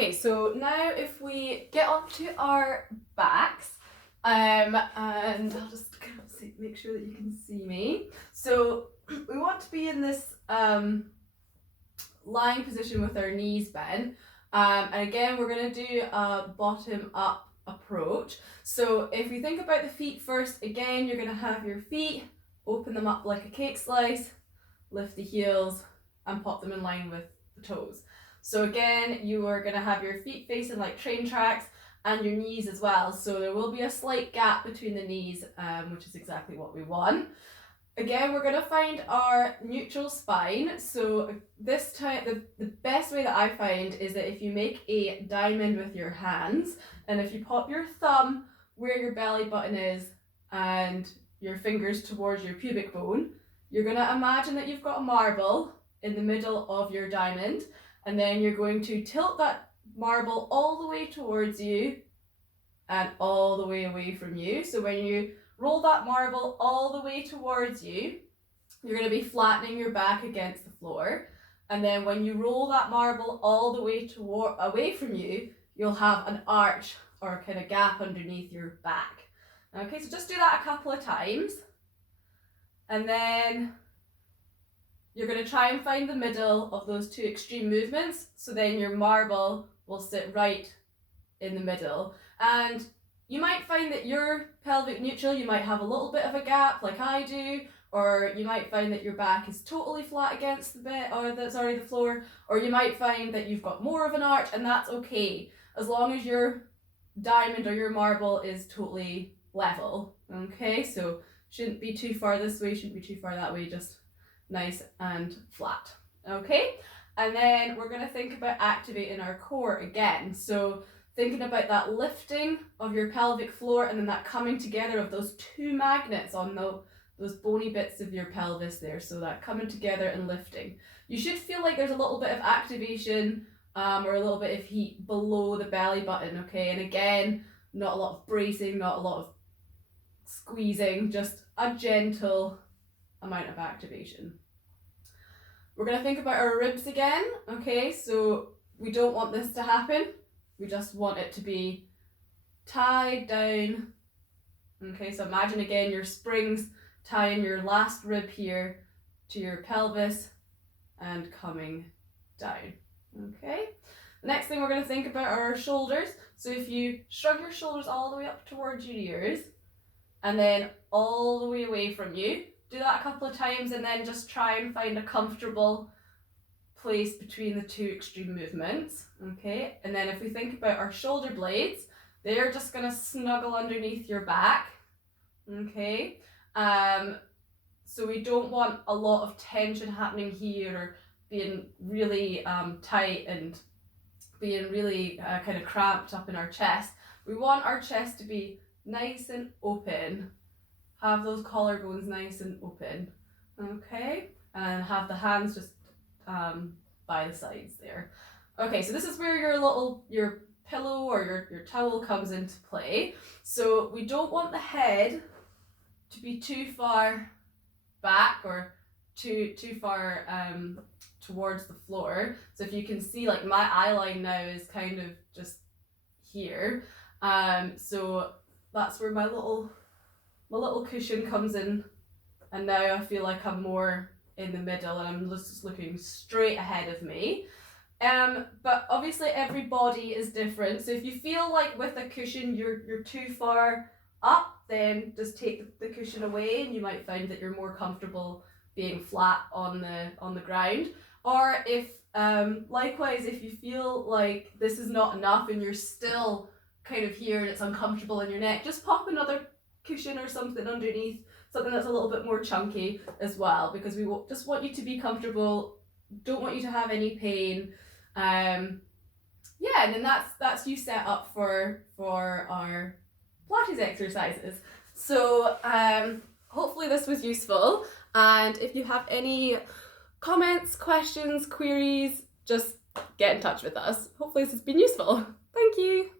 Okay, so now if we get onto our backs, and I'll just make sure that you can see me. So we want to be in this lying position with our knees bent. And again, we're going to do a bottom up approach. So if we think about the feet first, again, you're going to have your feet, open them up like a cake slice, lift the heels and pop them in line with the toes. So again, you are going to have your feet facing like train tracks and your knees as well. So there will be a slight gap between the knees, which is exactly what we want. Again, we're going to find our neutral spine. So this time, the best way that I find is that if you make a diamond with your hands, and if you pop your thumb where your belly button is and your fingers towards your pubic bone, you're going to imagine that you've got a marble in the middle of your diamond, and then you're going to tilt that marble all the way towards you and all the way away from you. So when you roll that marble all the way towards you, you're going to be flattening your back against the floor. And then when you roll that marble all the way away from you, you'll have an arch or kind of gap underneath your back. Okay, so just do that a couple of times. And then you're going to try and find the middle of those two extreme movements. So then your marble will sit right in the middle. And you might find that your pelvic neutral, you might have a little bit of a gap like I do, or you might find that your back is totally flat against the bed, or the floor, or you might find that you've got more of an arch, and that's okay, as long as your diamond or your marble is totally level. Okay, so shouldn't be too far this way, shouldn't be too far that way, just nice and flat. Okay, and then we're going to think about activating our core again. So thinking about that lifting of your pelvic floor and then that coming together of those two magnets on those bony bits of your pelvis there. So that coming together and lifting. You should feel like there's a little bit of activation or a little bit of heat below the belly button, okay? And again, not a lot of bracing, not a lot of squeezing, just a gentle amount of activation. We're going to think about our ribs again, okay? So we don't want this to happen. We just want it to be tied down. Okay, so imagine again your springs tying your last rib here to your pelvis and coming down. Okay, the next thing we're going to think about are our shoulders. So if you shrug your shoulders all the way up towards your ears and then all the way away from you, do that a couple of times and then just try and find a comfortable place between the two extreme movements. Okay, and then if we think about our shoulder blades, they're just going to snuggle underneath your back. Okay, so we don't want a lot of tension happening here or being really tight and being really kind of cramped up in our chest. We want our chest to be nice and open, have those collarbones nice and open. Okay, and have the hands just by the sides there. Okay, so this is where your pillow or your towel comes into play. So we don't want the head to be too far back or too far towards the floor. So if you can see, like my eye line now is kind of just here. So that's where my little cushion comes in, and now I feel like I'm more in the middle and I'm just looking straight ahead of me. But obviously every body is different. So if you feel like with a cushion you're too far up, then just take the cushion away and you might find that you're more comfortable being flat on the ground. Or if likewise, if you feel like this is not enough and you're still kind of here and it's uncomfortable in your neck, just pop another cushion or something underneath, something that's a little bit more chunky as well, because we just want you to be comfortable, don't want you to have any pain. Yeah, and then that's you set up for our Pilates exercises. So hopefully this was useful, and if you have any comments, questions, queries, just get in touch with us. Hopefully this has been useful. Thank you.